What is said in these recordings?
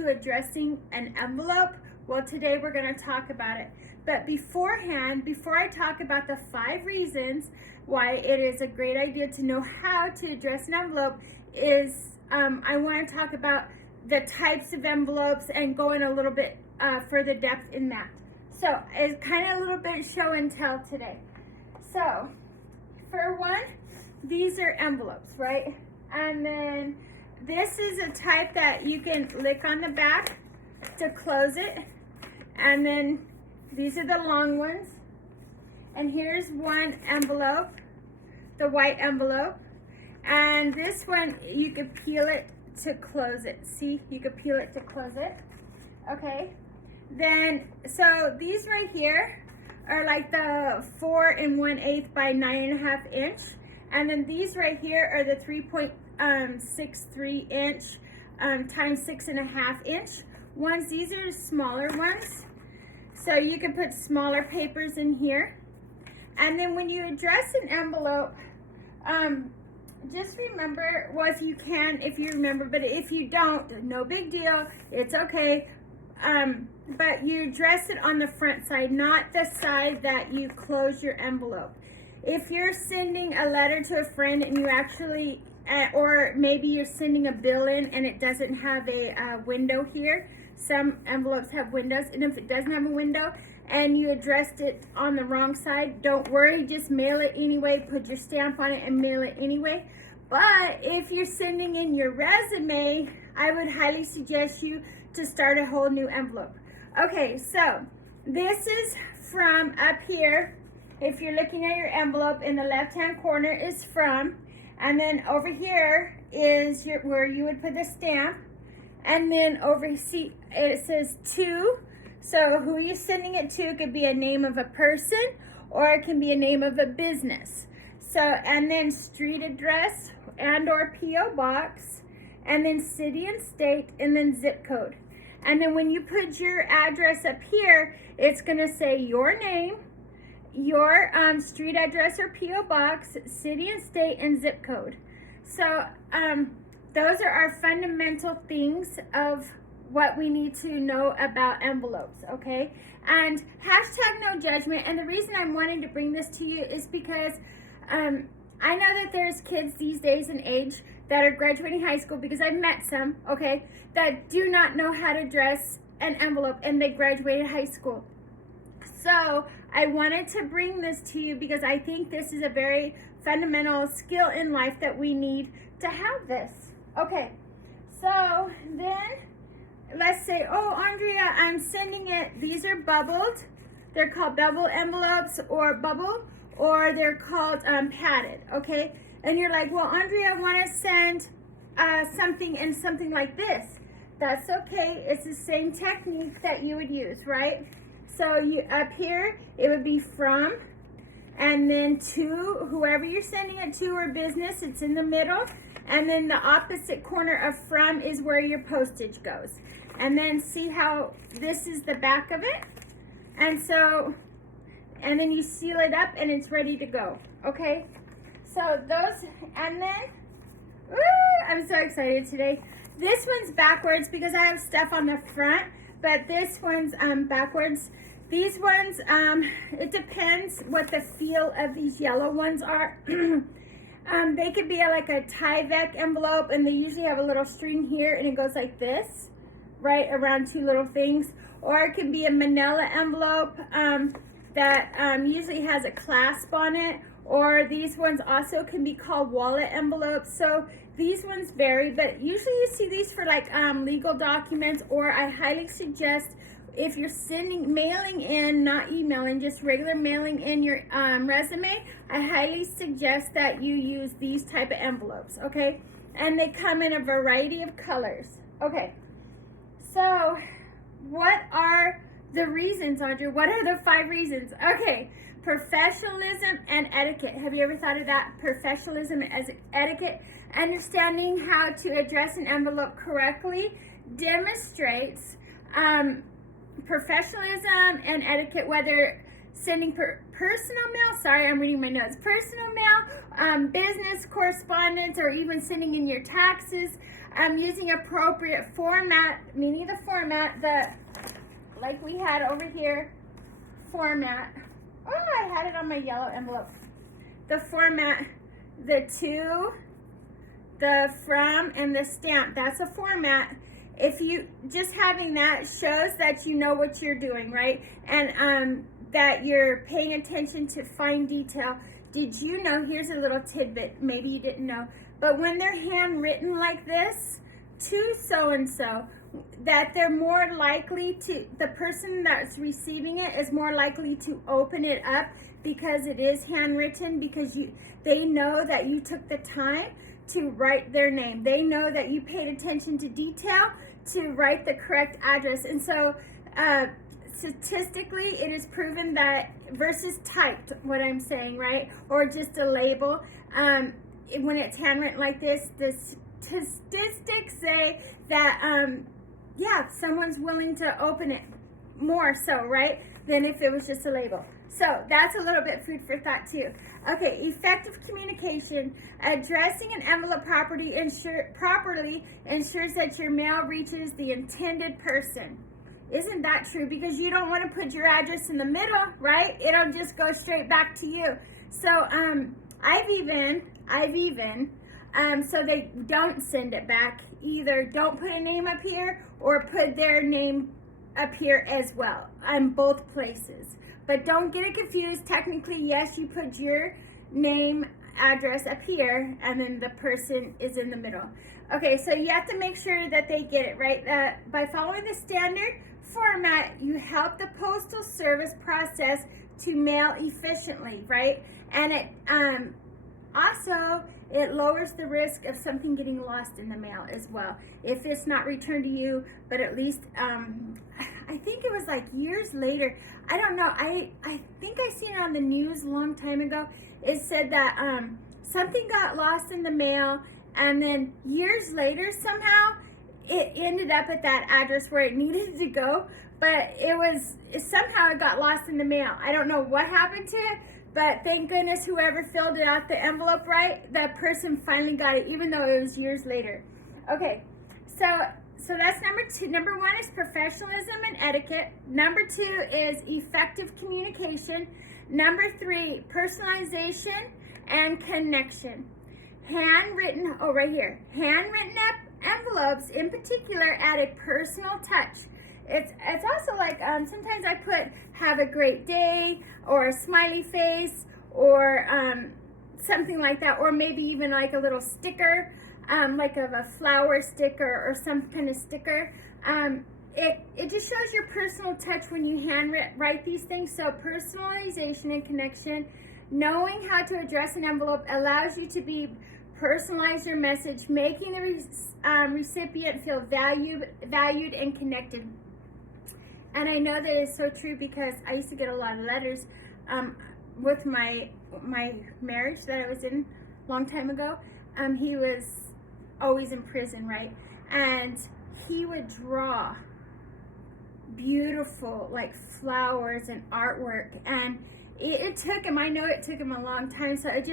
to addressing an envelope? Well, today we're going to talk about it. But beforehand, before I talk about the 5 reasons why it is a great idea to know how to address an envelope, I want to talk about the types of envelopes and go in a little bit further depth in that. So it's kind of a little bit show and tell today. So for one, these are envelopes, right? And then this is a type that you can lick on the back to close it. And then these are the long ones. And here's one envelope, the white envelope. And this one, you could peel it to close it. See, you could peel it to close it. Okay. Then, so these right here are like the 4 1/8 by 9.5 inch. And then these right here are the 3.63 inch times 6.5 inch ones. These are smaller ones. So you can put smaller papers in here. And then when you address an envelope, just remember, well, if you can, if you remember, but if you don't, no big deal, it's okay. But you address it on the front side, not the side that you close your envelope. If you're sending a letter to a friend and you actually, or maybe you're sending a bill in and it doesn't have a window here, some envelopes have windows, and if it doesn't have a window and you addressed it on the wrong side, don't worry, just mail it anyway, put your stamp on it and mail it anyway. But if you're sending in your resume, I would highly suggest you to start a whole new envelope. Okay, so this is from up here. If you're looking at your envelope, in the left-hand corner is from, and then over here is where you would put the stamp, and then over, see, it says to. So who you're sending it to could be a name of a person, or it can be a name of a business. So, and then street address and or P.O. box, and then city and state, and then zip code. And then when you put your address up here, it's going to say your name, your street address or P.O. box, city and state, and zip code. So those are our fundamental things of what we need to know about envelopes, okay? And hashtag no judgment. And the reason I'm wanting to bring this to you is because I know that there's kids these days and age that are graduating high school, because I've met some, okay, that do not know how to address an envelope, and they graduated high school. So I wanted to bring this to you because I think this is a very fundamental skill in life that we need to have this. Okay, so then let's say, oh, Andrea, I'm sending it, these are bubbled. They're called bubble envelopes or bubble, or they're called padded, okay? And you're like, well, Andrea, I want to send something in something like this. That's okay. It's the same technique that you would use, right? So you up here, it would be from, and then to whoever you're sending it to or business. It's in the middle. And then the opposite corner of from is where your postage goes. And then see how this is the back of it. And so, and then you seal it up and it's ready to go, okay? So those, and then, woo, I'm so excited today. This one's backwards because I have stuff on the front, but this one's backwards. These ones, it depends what the feel of these yellow ones are. They could be like a Tyvek envelope, and they usually have a little string here, and it goes like this, right, around 2 little things. Or it can be a manila envelope that usually has a clasp on it. Or these ones also can be called wallet envelopes. So these ones vary, but usually you see these for like legal documents, or I highly suggest if you're mailing in, not emailing, just regular mailing in your resume, I highly suggest that you use these type of envelopes, okay? And they come in a variety of colors. Okay, so what are the reasons, Audrey? What are the 5 reasons? Okay. Professionalism and etiquette. Have you ever thought of that? Professionalism as etiquette. Understanding how to address an envelope correctly demonstrates professionalism and etiquette, whether sending personal mail, sorry, I'm reading my notes, personal mail, business correspondence, or even sending in your taxes, using appropriate format, meaning the format that, like we had over here, format. Oh, I had it on my yellow envelope. The format, the to, the from, and the stamp. That's a format. If you, just having that shows that you know what you're doing, right? And that you're paying attention to fine detail. Did you know, here's a little tidbit, maybe you didn't know, but when they're handwritten like this, to so-and-so, that they're more likely to, the person that's receiving it is more likely to open it up because it is handwritten, because they know that you took the time to write their name. They know that you paid attention to detail to write the correct address. And so statistically, it is proven that versus typed, what I'm saying, right? Or just a label, when it's handwritten like this, the statistics say that, yeah, someone's willing to open it more so, right, than if it was just a label. So that's a little bit food for thought too. Okay, effective communication. Addressing an envelope properly ensures that your mail reaches the intended person. Isn't that true? Because you don't want to put your address in the middle, right? It'll just go straight back to you. So I've even, so they don't send it back. Either don't put a name up here or put their name up here as well, on both places. But don't get it confused. Technically, yes, you put your name, address up here, and then the person is in the middle. Okay, so you have to make sure that they get it, right? By following the standard format, you help the Postal Service process to mail efficiently, right? And it also, it lowers the risk of something getting lost in the mail as well. If it's not returned to you, but at least, I think it was like years later, I don't know, I think I seen it on the news a long time ago. It said that something got lost in the mail, and then years later somehow it ended up at that address where it needed to go, but somehow it got lost in the mail. I don't know what happened to it, but thank goodness whoever filled it out, the envelope right, that person finally got it, even though it was years later. Okay, so that's number two. Number one is professionalism and etiquette. Number two is effective communication. Number three, personalization and connection. Handwritten, oh, right here. Handwritten envelopes in particular add a personal touch. It's also like, sometimes I put have a great day or a smiley face or something like that, or maybe even like a little sticker, like of a flower sticker or some kind of sticker. It just shows your personal touch when you write these things. So personalization and connection. Knowing how to address an envelope allows you to personalize your message, making the recipient feel valued and connected. And I know that it's so true because I used to get a lot of letters with my marriage that I was in a long time ago. He was always in prison, right? And he would draw beautiful like flowers and artwork, and it took him, I know it took him a long time, so it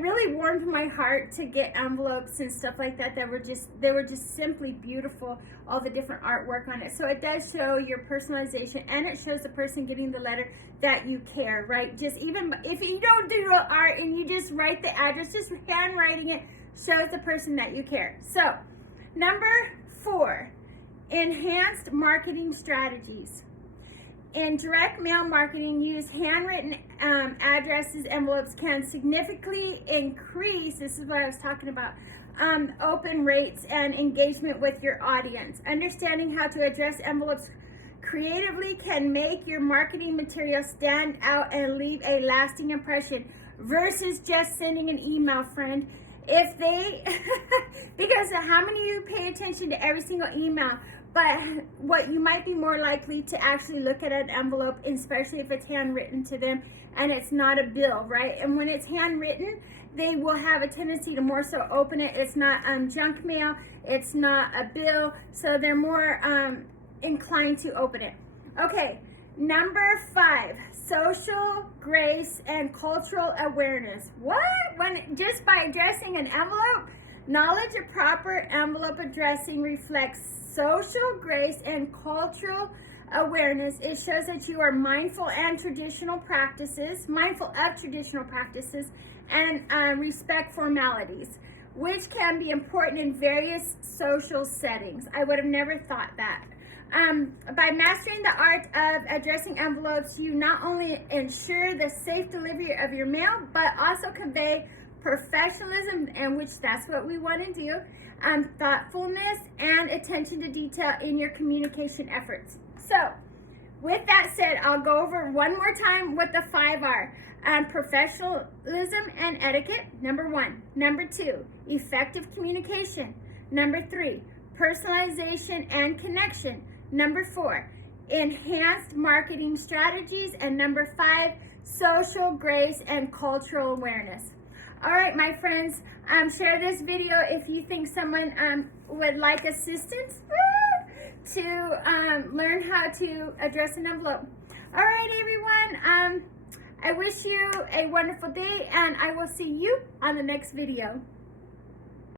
really warmed my heart to get envelopes and stuff like that they were just simply beautiful, all the different artwork on it. So it does show your personalization, and it shows the person getting the letter that you care, right? Just even if you don't do art and you just write the address, just handwriting it shows the person that you care. So number 4, enhanced marketing strategies. In direct mail marketing, use handwritten addresses, envelopes can significantly increase, this is what I was talking about, open rates and engagement with your audience. Understanding how to address envelopes creatively can make your marketing material stand out and leave a lasting impression versus just sending an email, friend. If they, because how many of you pay attention to every single email? But what you might be more likely to actually look at an envelope, especially if it's handwritten to them and it's not a bill, right? And when it's handwritten, they will have a tendency to more so open it. It's not junk mail, it's not a bill, so they're more inclined to open it. Okay, Number 5, social grace and cultural awareness. What? When just by addressing an envelope, knowledge of proper envelope addressing reflects social grace and cultural awareness. It shows that you are mindful of traditional practices, and respect formalities, which can be important in various social settings. I would have never thought that. By mastering the art of addressing envelopes, you not only ensure the safe delivery of your mail, but also convey professionalism, and which that's what we want to do, thoughtfulness and attention to detail in your communication efforts. So, with that said, I'll go over one more time what the 5 are. Professionalism and etiquette, number 1. Number 2, effective communication. Number 3, personalization and connection. Number 4, enhanced marketing strategies. And number 5, social grace and cultural awareness. All right, my friends, share this video if you think someone would like assistance to learn how to address an envelope. All right, everyone, I wish you a wonderful day, and I will see you on the next video.